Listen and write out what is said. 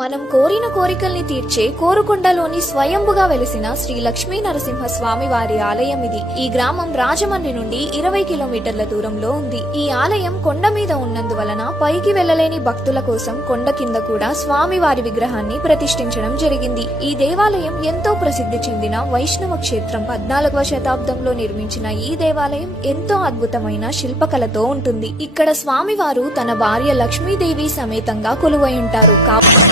మనం కోరిన కోరికల్ని తీర్చే కోరుకొండలోని స్వయంభుగా వెలిసిన శ్రీ లక్ష్మీ నరసింహ స్వామి వారి ఆలయం ఇది. ఈ గ్రామం రాజమండ్రి నుండి 20 కిలోమీటర్ల దూరంలో ఉంది. ఈ ఆలయం కొండ మీద ఉన్నందువలన పైకి వెళ్లలేని భక్తుల కోసం కొండ కింద కూడా స్వామి వారి విగ్రహాన్ని ప్రతిష్ఠించడం జరిగింది. ఈ దేవాలయం ఎంతో ప్రసిద్ధి చెందిన వైష్ణవ క్షేత్రం. 14వ శతాబ్దంలో నిర్మించిన ఈ దేవాలయం ఎంతో అద్భుతమైన శిల్పకళతో ఉంటుంది. ఇక్కడ స్వామివారు తన భార్య లక్ష్మీదేవి సమేతంగా కొలువై ఉంటారు. కాబట్టి